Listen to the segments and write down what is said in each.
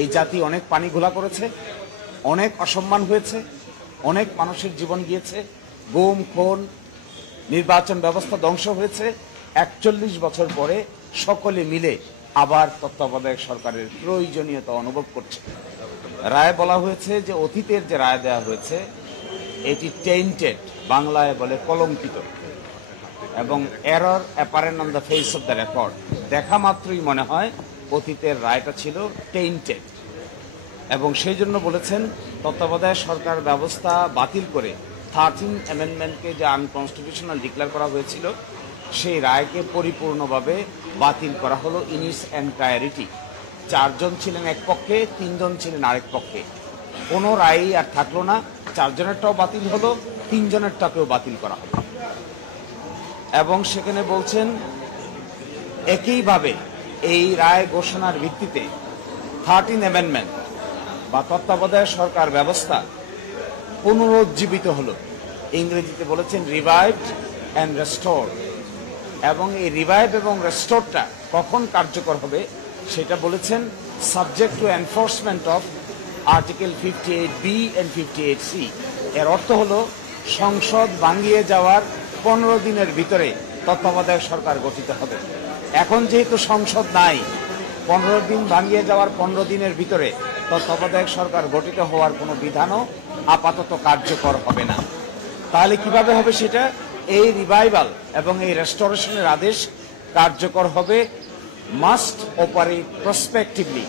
এই জাতি অনেক পানি ঘোলা করেছে, অনেক অসম্মান হয়েছে, অনেক মানুষের জীবন গিয়েছে, গুম খুন, নির্বাচন ব্যবস্থা ধ্বংস হয়েছে। ৪১ বছর পরে সকলে মিলে আবার তত্ত্বাবধায়ক সরকারের প্রয়োজনীয়তা অনুভব করছে। রায় বলা হয়েছে যে অতীতের যে রায় দেওয়া হয়েছে এটি টেইন্টেড, বাংলায় বলে কলঙ্কিত, এবং error apparent on the face of the record. দেখা মাত্রই মনে হয় অতীতের রায়টা ছিল টেইন্টেড, এবং সেই জন্য বলেছেন তত্ত্বাবধায়ক সরকার ব্যবস্থা বাতিল করে 13 অ্যামেন্ডমেন্টকে যে আনকনস্টিটিউশনাল ডিক্লেয়ার করা হয়েছিল সেই রায়কে পরিপূর্ণভাবে বাতিল করা হলো ইন ইটস এনটায়ারিটি। 4 জন ছিলেন এক পক্ষে, 3 জন ছিলেন আরেক পক্ষে। কোনো রায়ই আর থাকলো না, 4 জনেরটাও বাতিল হলো, 3 জনেরটাকেও বাতিল করা হলো। এবং সেখানে বলছেন একইভাবে এই রায় ঘোষণার ভিত্তিতে 13 অ্যামেন্ডমেন্ট বা তত্ত্বাবধায়ক সরকার ব্যবস্থা পুনরুজ্জীবিত হলো। ইংরেজিতে বলেছেন রিভাইভড অ্যান্ড রেস্টোরড। এবং এই রিভাইভ এবং রেস্টোরটা কখন কার্যকর হবে সেটা বলেছেন subject to enforcement of article 58B and 58C। এর অর্থ হলো সংসদ ভাঙিয়ে যাওয়ার 15 দিনের ভিতরে তত্ত্বাবধায়ক সরকার গঠিত হবে। এখন যেহেতু সংসদ নাই, 15 দিন ভাঙিয়ে যাওয়ার 15 দিনের ভিতরে তত্ত্বাবধায়ক সরকার গঠিত হওয়ার কোনো বিধানও আপাতত কার্যকর হবে না। তাহলে কিভাবে হবে সেটা? এই রিভাইভাল এবং এই রেস্টোরেশনের আদেশ কার্যকর হবে মাস্ট অপারেট প্রসপেক্টিভলি,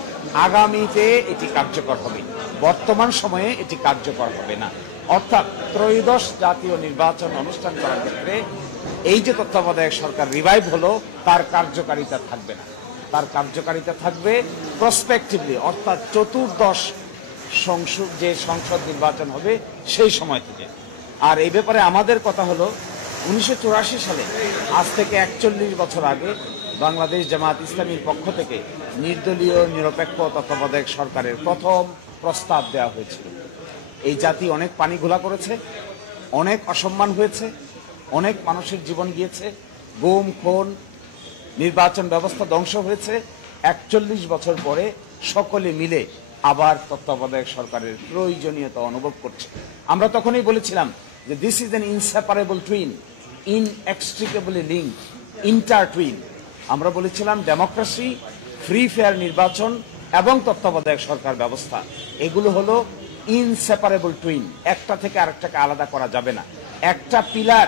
আগামীতে এটি কার্যকর হবে, বর্তমান সময়ে এটি কার্যকর হবে না। অর্থাৎ ত্রয়োদশ জাতীয় নির্বাচন অনুষ্ঠান করার ক্ষেত্রে এই যে তত্ত্বাবধায়ক সরকার রিভাইভ হলো তার কার্যকারিতা থাকবে না, তার কার্যকারিতা থাকবে প্রসপেক্টিভলি, অর্থাৎ চতুর্দশ সংসদ নির্বাচন হবে সেই সময় থেকে। আর এই ব্যাপারে আমাদের কথা হলো 1984 সালে, আজ থেকে 41 বছর আগে, বাংলাদেশ জামায়াত ইসলামীর পক্ষ থেকে নির্দলীয় নিরপেক্ষ তত্ত্বাবধায়ক সরকারের প্রথম প্রস্তাব দেওয়া হয়েছিল। এই জাতি অনেক পানি ঘোলা করেছে, অনেক অসম্মান হয়েছে, অনেক মানুষের জীবন গিয়েছে, গুম খুন, নির্বাচন ব্যবস্থা ধ্বংস হয়েছে। ৪১ বছর পরে সকলে মিলে আবার তত্ত্বাবধায়ক সরকারের প্রয়োজনীয়তা অনুভব করছে। আমরা তখনই বলেছিলাম যে this is an inseparable twin, inextricably linked, intertwine. আমরা বলেছিলাম ডেমোক্রেসি, ফ্রি ফেয়ার নির্বাচন এবং তত্ত্বাবধায়ক সরকার ব্যবস্থা এগুলো হলো ইনসেপারেবল টুইন, একটা থেকে আরেকটাকে আলাদা করা যাবে না। একটা পিলার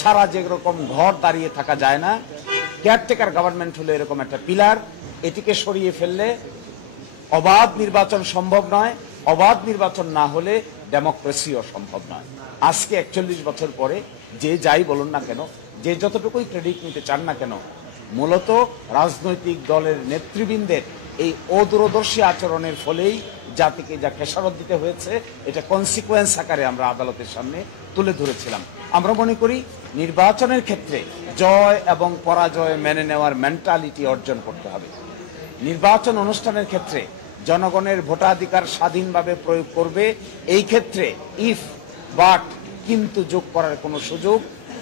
ছাড়া যেরকম ঘর দাঁড়িয়ে থাকা যায় না, কেয়ারটেকার গভর্নমেন্ট হলো এরকম একটা পিলার। এটিকে সরিয়ে ফেললে অবাধ নির্বাচন সম্ভব নয়, অবাধ নির্বাচন না হলে ডেমোক্রেসিও সম্ভব নয়। আজকে ৪১ বছর পরে যে যাই বলুন না কেন, যে যতটুকুই ক্রেডিট নিতে চান না কেন, মূলত রাজনৈতিক দলের নেতৃবৃন্দের এই অদূরদর্শী আচরণের ফলেই জাতিকে যা খেসারত দিতে হয়েছে, এটা কনসিকুয়েন্স আকারে আমরা আদালতের সামনে তুলে ধরেছিলাম। আমরা মনে করি নির্বাচনের ক্ষেত্রে জয় এবং পরাজয় মেনে নেওয়ার মেন্টালিটি অর্জন করতে হবে। নির্বাচন অনুষ্ঠানের ক্ষেত্রে জনগণের ভোটাধিকার স্বাধীনভাবে প্রয়োগ করবে। এই ক্ষেত্রে ইফ, বাট, কিন্তু যোগ করার কোনো সুযোগ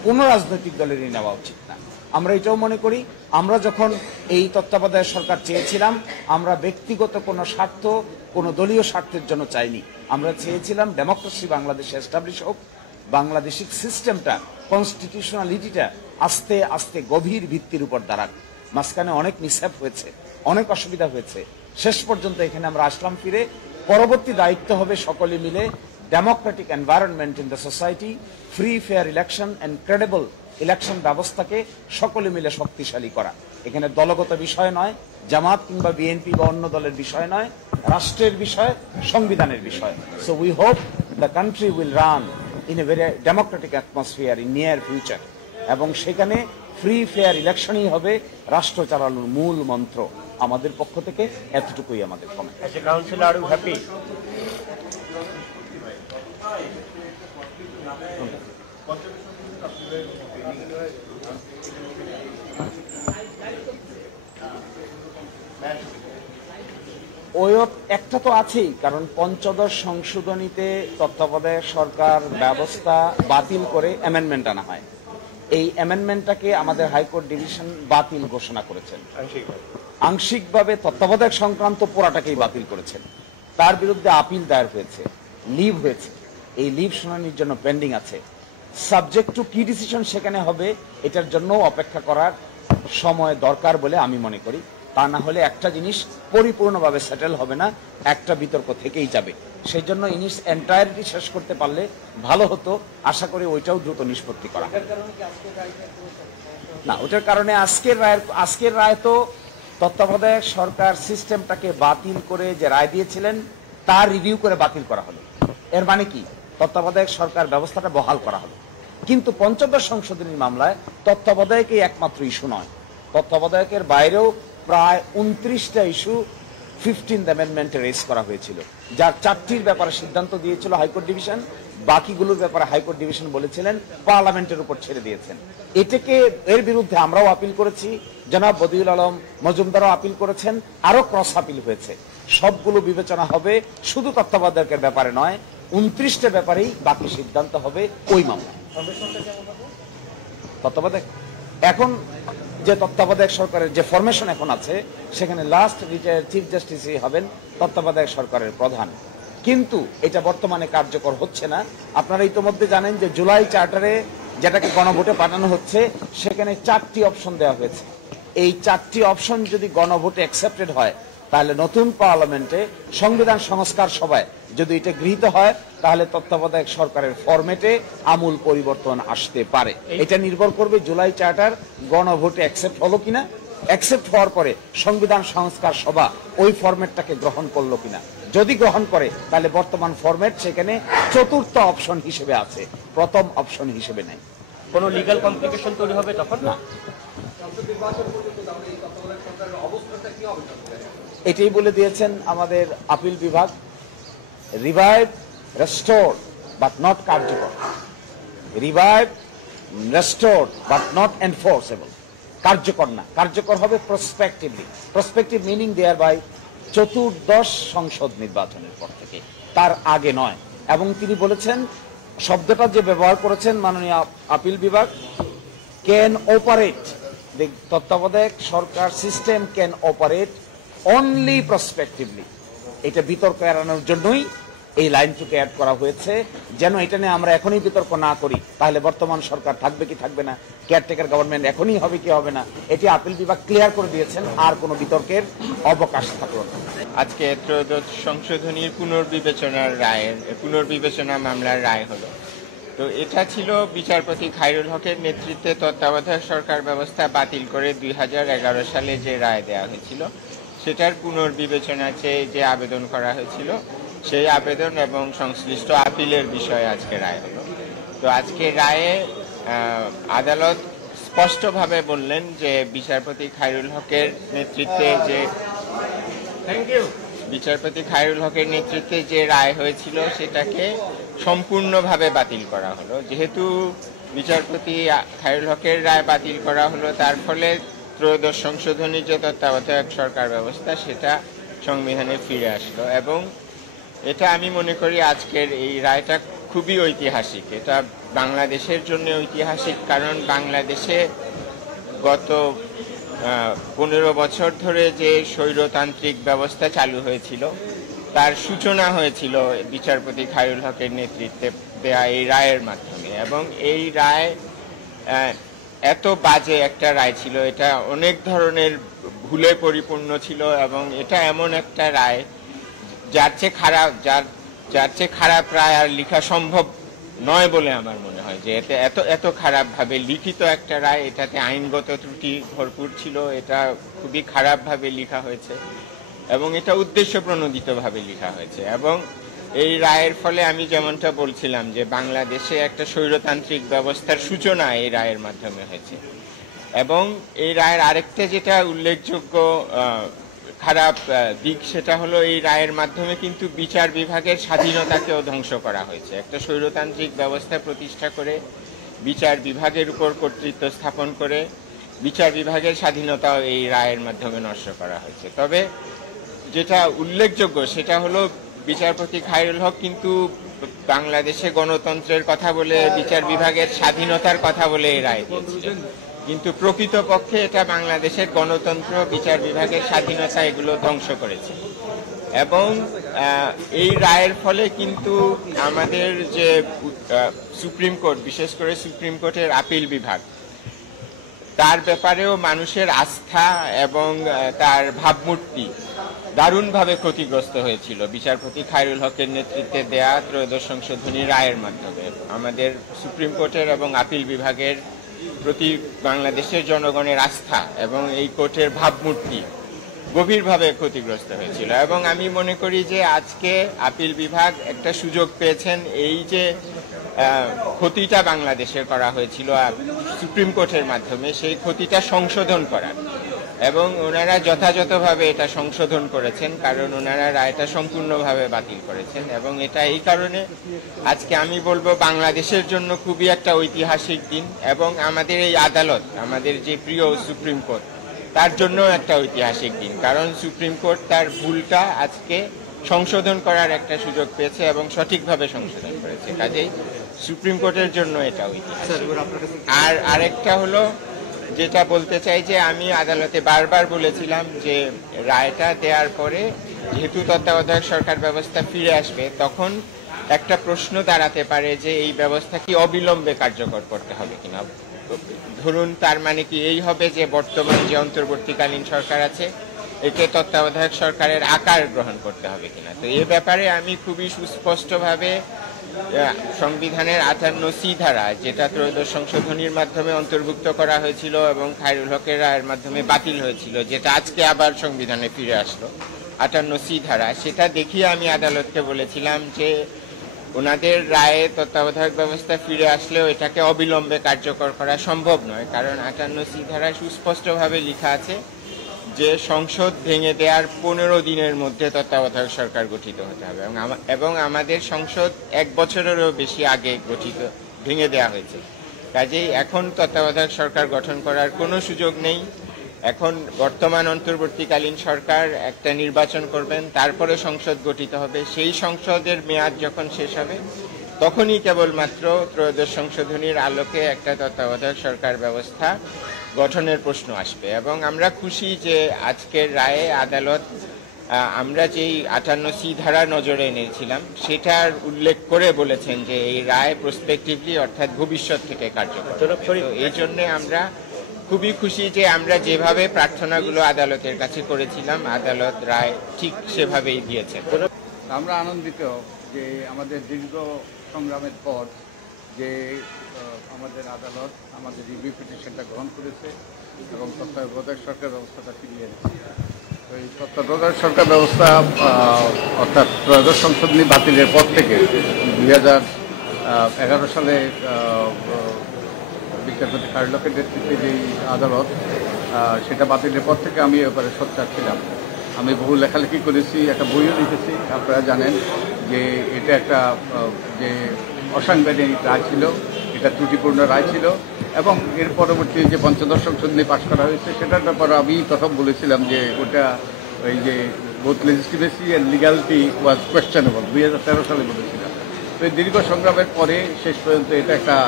কোনো রাজনৈতিক দলেরই নেওয়া উচিত না। আমরা এটাও মনে করি, আমরা যখন এই তত্ত্বাবধায়ক সরকার চেয়েছিলাম, আমরা ব্যক্তিগত কোনো স্বার্থ, কোনো দলীয় স্বার্থের জন্য চাইনি। আমরা চেয়েছিলাম ডেমোক্রেসি বাংলাদেশে এস্টাবলিশ হোক, বাংলাদেশিক সিস্টেমটা, কনস্টিটিউশনালিটিটা আস্তে আস্তে গভীর ভিত্তির উপর দাঁড়াক। মাঝখানে অনেক মিসহ্যাপ হয়েছে, অনেক অসুবিধা হয়েছে, শেষ পর্যন্ত এখানে আমরা আসলাম ফিরে। পরবর্তী দায়িত্ব হবে সকলে মিলে Democratic environment in the society, free fair election and credible election ব্যবস্থাকে সকলে মিলে শক্তিশালী করা। এখানে দলগত বিষয় নয়, জামাত কিংবা বিএনপি বা অন্য দলের বিষয় নয়, রাষ্ট্রের বিষয়, সংবিধানের বিষয়। So we hope the country will run in a very Democratic atmosphere in near future, এবং সেখানে ফ্রি ফেয়ার ইলেকশনই হবে রাষ্ট্র চালানোর মূল মন্ত্র। আমাদের পক্ষ থেকে এতটুকুই আমাদের কমেন্ট। ওই একটা তো আছেই, কারণ পঞ্চদশ সংশোধনীতে তত্ত্বাবধায়ক সরকার ব্যবস্থা বাতিল করে অ্যামেন্ডমেন্ট আনা হয়। এই অ্যামেন্ডমেন্টটাকে আমাদের হাইকোর্ট ডিভিশন বাতিল ঘোষণা করেছেন। আংশিকভাবে তত্ত্বাবধায়ক সংক্রান্ত পুরাটাকেই বাতিল করেছেন। তার বিরুদ্ধে আপিল দায়ের হয়েছে, লিভ হয়েছে, এই লিভ শুনানির জন্য পেন্ডিং আছে। সাবজেক্ট টু কি ডিসিশন সেখানে হবে এটার জন্য অপেক্ষা করার সময় দরকার বলে আমি মনে করি। তা না হলে একটা জিনিস পরিপূর্ণভাবে সেটেল হবে না, একটা বিতর্ক থেকেই যাবে। সেই জন্য ইনিস এন্টায়ারটি শেষ করতে পারলে ভালো হতো। আশা করি ওইটাও দ্রুত নিষ্পত্তি করা। না, ওটার কারণে আজকের রায় তো তত্ত্বাবধায়ক সরকার সিস্টেমটাকে বাতিল করে যে রায় দিয়েছিলেন তার রিভিউ করে বাতিল করা হলো। এর মানে কি, তত্ত্বাবধায়ক সরকার ব্যবস্থাটা বহাল করা হলো। কিন্তু পঞ্চদশ সংশোধনীর মামলায় তত্ত্বাবধায়কই একমাত্র ইস্যু নয়, তত্ত্বাবধায়কের বাইরেও প্রায় 29টা ইস্যু 15th অ্যামেন্ডমেন্টে রেজ করা হয়েছিল, যার 4টির ব্যাপারে সিদ্ধান্ত দিয়েছিল হাইকোর্ট ডিভিশন, বাকিগুলোর ব্যাপারে হাইকোর্ট ডিভিশন বলেছিলেন পার্লামেন্টের উপর ছেড়ে দিয়েছেন। এর বিরুদ্ধে আমরাও আপিল করেছি, জনাব বদিউল আলম মজুমদারও আপিল করেছেন, আরো ক্রস আপিল হয়েছে। সবগুলো বিবেচনা হবে, শুধু তত্ত্বাবধায়কের ব্যাপারে নয়, 29টা ব্যাপারেই বাকি সিদ্ধান্ত হবে ওই মামলা। তত্ত্বাবধায়ক এখন যে তত্ত্বাবধায়ক সরকারের যে ফরমেশন এখন আছে সেখানে লাস্ট রিটায়ার্ড চিফ জাস্টিসই হবেন তত্ত্বাবধায়ক সরকারের প্রধান। কিন্তু এটা বর্তমানে কার্যকর হচ্ছে না। আপনারা ইতিমধ্যে জানেন যে জুলাই চার্টারে যেটাকে গণভোটে পাঠানো হচ্ছে সেখানে 4টি অপশন দেওয়া হয়েছে। এই 4টি অপশন যদি গণভোটে অ্যাকসেপ্টেড হয় তাহলে নতুন পার্লামেন্টে সংবিধান সংস্কার সভায় যদি এটা গৃহীত হয় তাহলে তত্ত্বাবধায়ক সরকারের ফরম্যাটে আমূল পরিবর্তন আসতে পারে। এটা নির্ভর করবে জুলাই চার্টার গণভোটে অ্যাকসেপ্ট হলো কিনা, অ্যাকসেপ্ট হওয়ার পরে সংবিধান সংস্কার সভা ওই ফরম্যাটটাকে গ্রহণ করলো কিনা। যদি গ্রহণ করে তাহলে বর্তমান ফরম্যাট সেখানে চতুর্থ অপশন হিসেবে আছে, প্রথম অপশন হিসেবে নাই। কোনো লিগ্যাল কমপ্লিকেশন তৈরি হবে তখন না। এটাই বলে দিয়েছেন আমাদের আপিল বিভাগ, রিভাইভ, রেস্টোর বাট নট কার্যকর, revive, restore but not enforceable. কার্যকর না, কার্যকর হবে প্রসপেক্টিভলি। প্রসপেক্টিভ মিনিং দেয়ার বাই চতুর্দশ সংসদ নির্বাচনের পর থেকে, তার আগে নয়। এবং তিনি বলেছেন, শব্দটা যে ব্যবহার করেছেন মাননীয় আপিল বিভাগ, ক্যান অপারেট, তত্ত্বাবধায়ক সরকার সিস্টেম ক্যান অপারেট অনলি প্রসপেক্টিভলি। এটা বিতর্ক এড়ানোর জন্যই এই লাইনটুকু অ্যাড করা হয়েছে, যেন এটা নিয়ে আমরা এখনই বিতর্ক না করি তাহলে বর্তমান সরকার থাকবে কি থাকবে না, কেয়ারটেকার গভর্নমেন্ট এখনই হবে কি হবে না, এটি আপিল বিভাগ ক্লিয়ার করে দিয়েছেন, আর কোনো বিতর্কের অবকাশ থাকলো না। আজকে ত্রয়োদশ সংশোধনীর পুনর্বিবেচনা মামলার রায় হলো। তো এটা ছিল বিচারপতি খায়রুল হকের নেতৃত্বে তত্ত্বাবধায়ক সরকার ব্যবস্থা বাতিল করে 2011 সালে যে রায় দেওয়া হয়েছিল সেটার পুনর্বিবেচনা চেয়ে যে আবেদন করা হয়েছিল সেই আবেদন এবং সংশ্লিষ্ট আপিলের বিষয়ে আজকে রায় হলো। তো আজকে রায়ে আদালত স্পষ্টভাবে বললেন যে বিচারপতি খায়রুল হকের নেতৃত্বে যে রায় হয়েছিল সেটাকে সম্পূর্ণভাবে বাতিল করা হলো। যেহেতু বিচারপতি খায়রুল হকের রায় বাতিল করা হলো, তার ফলে ত্রয়োদশ সংশোধনী যে তত্ত্বাবধায়ক সরকার ব্যবস্থা সেটা সংবিধানে ফিরে আসলো। এবং এটা আমি মনে করি আজকের এই রায়টা খুবই ঐতিহাসিক। এটা বাংলাদেশের জন্য ঐতিহাসিক, কারণ বাংলাদেশে গত 15 বছর ধরে যে স্বৈরতান্ত্রিক ব্যবস্থা চালু হয়েছিল তার সূচনা হয়েছিল বিচারপতি খায়রুল হকের নেতৃত্বে দেয়া এই রায়ের মাধ্যমে। এবং এই রায় এত বাজে একটা রায় ছিল, এটা অনেক ধরনের ভুলে পরিপূর্ণ ছিল এবং এটা এমন একটা রায় যার চেয়ে খারাপ রায় আর লেখা সম্ভব নয় বলে আমার মনে হয়। যে এত খারাপভাবে লিখিত একটা রায়, এটাতে আইনগত ত্রুটি ভরপুর ছিল, এটা খুবই খারাপভাবে লেখা হয়েছে এবং এটা উদ্দেশ্য প্রণোদিতভাবে লেখা হয়েছে। এবং এই রায়ের ফলে আমি যেমনটা বলছিলাম যে বাংলাদেশে একটা স্বৈরতান্ত্রিক ব্যবস্থার সূচনা এই রায়ের মাধ্যমে হয়েছে। এবং এই রায়ের আরেকটা যেটা উল্লেখযোগ্য খারাপ দিক সেটা হলো এই রায়ের মাধ্যমে কিন্তু বিচার বিভাগের স্বাধীনতাকেও ধ্বংস করা হয়েছে। একটা স্বৈরতান্ত্রিক ব্যবস্থা প্রতিষ্ঠা করে বিচার বিভাগের উপর কর্তৃত্ব স্থাপন করে বিচার বিভাগের স্বাধীনতাও এই রায়ের মাধ্যমে নষ্ট করা হয়েছে। তবে যেটা উল্লেখযোগ্য সেটা হলো বিচারপতি খায়রুল হক কিন্তু বাংলাদেশে গণতন্ত্রের কথা বলে, বিচার বিভাগের স্বাধীনতার কথা বলে এই রায় দিয়েছিলেন। কিন্তু প্রকৃতপক্ষে এটা বাংলাদেশের গণতন্ত্র, বিচার বিভাগের স্বাধীনতা এগুলো ধ্বংস করেছে। এবং এই রায়ের ফলে কিন্তু আমাদের যে সুপ্রিম কোর্ট, বিশেষ করে সুপ্রিম কোর্টের আপিল বিভাগ, তার ব্যাপারেও মানুষের আস্থা এবং তার ভাবমূর্তি দারুণভাবে ক্ষতিগ্রস্ত হয়েছিল বিচারপতি খায়রুল হকের নেতৃত্বে দেয়া ত্রয়োদশ সংশোধনী রায়ের মাধ্যমে। আমাদের সুপ্রিম কোর্টের এবং আপিল বিভাগের প্রতি বাংলাদেশের জনগণের আস্থা এবং এই কোর্টের ভাবমূর্তি গভীরভাবে ক্ষতিগ্রস্ত হয়েছিল। এবং আমি মনে করি যে আজকে আপিল বিভাগ একটা সুযোগ পেয়েছেন এই যে ক্ষতিটা বাংলাদেশের করা হয়েছিল সুপ্রিম কোর্টের মাধ্যমে, সেই ক্ষতিটা সংশোধন করার। এবং ওনারা যথাযথভাবে এটা সংশোধন করেছেন, কারণ ওনারা রায়টা সম্পূর্ণভাবে বাতিল করেছেন। এবং এটা এই কারণে আজকে আমি বলবো বাংলাদেশের জন্য খুবই একটা ঐতিহাসিক দিন, এবং আমাদের এই আদালত, আমাদের যে প্রিয় সুপ্রিম কোর্ট, তার জন্য একটা ঐতিহাসিক দিন। কারণ সুপ্রিম কোর্ট তার ভুলটা আজকে সংশোধন করার একটা সুযোগ পেয়েছে এবং সঠিকভাবে সংশোধন করেছে। কাজেই সুপ্রিম কোর্টের জন্য এটা ঐতিহাসিক। আর আরেকটা হলো যেটা বলতে চাই যে আমি আদালতে বারবার বলেছিলাম যে রায়টা দেওয়ার পরে যেহেতু তত্ত্বাবধায়ক সরকার ব্যবস্থা ফিরে আসবে, তখন একটা প্রশ্ন দাঁড়াতে পারে যে এই ব্যবস্থা কি অবিলম্বে কার্যকর করতে হবে কিনা। ধরুন তার মানে কি এই হবে যে বর্তমান যে অন্তর্বর্তীকালীন সরকার আছে একে তত্ত্বাবধায়ক সরকারের আকার গ্রহণ করতে হবে কিনা। তো এই ব্যাপারে আমি খুবই সুস্পষ্টভাবে সংবিধানের 58C ধারা, যেটা ত্রয়োদশ সংশোধনীর মাধ্যমে অন্তর্ভুক্ত করা হয়েছিল এবং খায়রুল হকের রায়ের মাধ্যমে বাতিল হয়েছিল, যেটা আজকে আবার সংবিধানে ফিরে আসলো, 58C ধারা, সেটা দেখিয়ে আমি আদালতকে বলেছিলাম যে ওনাদের রায়ে তত্ত্বাবধায়ক ব্যবস্থা ফিরে আসলেও এটাকে অবিলম্বে কার্যকর করা সম্ভব নয়। কারণ 58C ধারা সুস্পষ্টভাবে লেখা আছে যে সংসদ ভেঙে দেওয়ার 15 দিনের মধ্যে তত্ত্বাবধায়ক সরকার গঠিত হতে হবে, এবং আমাদের সংসদ 1 বছরেরও বেশি আগে ভেঙে দেওয়া হয়েছে। কাজেই এখন তত্ত্বাবধায়ক সরকার গঠন করার কোনো সুযোগ নেই। এখন বর্তমান অন্তর্বর্তীকালীন সরকার একটা নির্বাচন করবেন, তারপরে সংসদ গঠিত হবে। সেই সংসদের মেয়াদ যখন শেষ হবে তখনই কেবলমাত্র ত্রয়োদশ সংশোধনীর আলোকে একটা তত্ত্বাবধায়ক সরকার ব্যবস্থা গঠনের প্রশ্ন আসবে। এবং আমরা খুশি যে আজকের রায়ে আদালত আমরা যেই 58C ধারা নজরে এনেছিলাম সেটার উল্লেখ করে বলেছেন যে এই রায় প্রসপেক্টিভলি, অর্থাৎ ভবিষ্যৎ থেকে কার্যকর। এই জন্য আমরা খুবই খুশি যে আমরা যেভাবে প্রার্থনাগুলো আদালতের কাছে করেছিলাম আদালত রায় ঠিক সেভাবেই দিয়েছে। আমরা আনন্দিত যে আমাদের দীর্ঘ সংগ্রামের পর যে আমাদের আদালত আমাদের রিভিউ পিটিশনটা গ্রহণ করেছে এবং তত্ত্বাবধায়ক সরকার ব্যবস্থাটা ফিরিয়ে এনেছে। তো এই তত্ত্বাবধায়ক সরকার ব্যবস্থা অর্থাৎ ত্রয়োদশ সংশোধনী বাতিলের পর থেকে 2011 সালে বিচারপতি খায়রুল হকের নেতৃত্বে যেই আদালত, সেটা বাতিলের পর থেকে আমি এবারে সোচ্চার ছিলাম। আমি বহু লেখালেখি করেছি, একটা বইও লিখেছি। আপনারা জানেন যে এটা একটা যে অসাংবিধানিক রায় ছিল, এটা ত্রুটিপূর্ণ রায় ছিল, এবং এর পরবর্তী যে পঞ্চদশ সংশোধনী পাশ করা হয়েছে সেটার ব্যাপারে আমি প্রথম বলেছিলাম যে ওটা ওই যে both legislativity and legality was questionable, 2013 সালে বলেছিলাম। তো এই দীর্ঘ সংগ্রামের পরে শেষ পর্যন্ত এটা একটা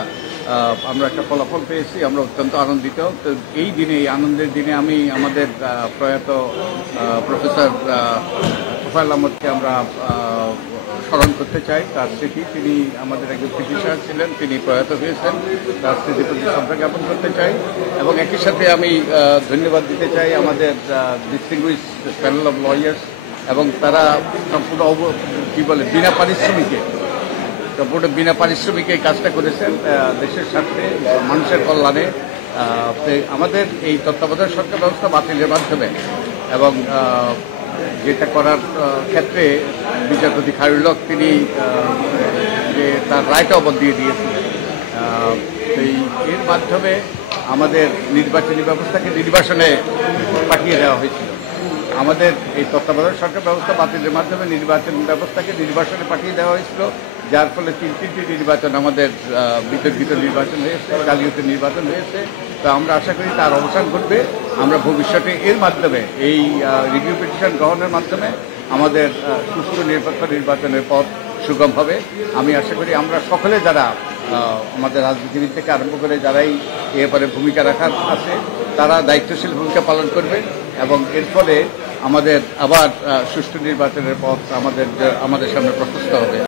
আমরা একটা ফলাফল পেয়েছি, আমরা অত্যন্ত আনন্দিত। তো এই দিনে, এই আনন্দের দিনে আমি আমাদের প্রয়াত প্রফেসর তোফায়েল আহমদকে আমরা স্মরণ করতে চাই। তার স্মৃতি, তিনি আমাদের একজন চিকিৎসক ছিলেন, তিনি প্রয়াত হয়েছেন, তার স্মৃতির প্রতি শ্রদ্ধা জ্ঞাপন করতে চাই। এবং একই সাথে আমি ধন্যবাদ দিতে চাই আমাদের ডিস্টিংগুইশ প্যানেল অফ লয়ার্স, এবং তারা সম্পূর্ণ বিনা পারিশ্রমিকে, সম্পূর্ণ বিনা পারিশ্রমিকে এই কাজটা করেছেন দেশের স্বার্থে, মানুষের কল্যাণে। আমাদের এই তত্ত্বাবধায়ক সরকার ব্যবস্থা বাতিলের মাধ্যমে এবং যেটা করার ক্ষেত্রে বিচারপতি খায়রুল হক তিনি যে তার রায়টা অবধ দিয়ে দিয়েছিলেন, এর মাধ্যমে আমাদের নির্বাচনী ব্যবস্থাকে নির্বাসনে পাঠিয়ে দেওয়া হয়েছিল। আমাদের এই তত্ত্বাবধায়ক সরকার ব্যবস্থা বাতিলের মাধ্যমে নির্বাচন ব্যবস্থাকে নির্বাসনে পাঠিয়ে দেওয়া হয়েছিল, যার ফলে তিনটি নির্বাচন আমাদের বিতর্কিত নির্বাচন হয়েছে, জালিয়াতি নির্বাচন হয়েছে। তো আমরা আশা করি তার অবসান ঘটবে। আমরা ভবিষ্যতে এর মাধ্যমে এই রিভিউ পিটিশন গ্রহণের মাধ্যমে আমাদের সুষ্ঠু নিরপেক্ষ নির্বাচনের পথ সুগম হবে। আমি আশা করি আমরা সকলে যারা আমাদের রাজনীতিবিদ থেকে আরম্ভ করে যারাই এ ব্যাপারে ভূমিকা রাখার আছে তারা দায়িত্বশীল ভূমিকা পালন করবে এবং এর ফলে আমাদের আবার সুষ্ঠু নির্বাচনের পথ আমাদের সামনে প্রশস্ত হবে।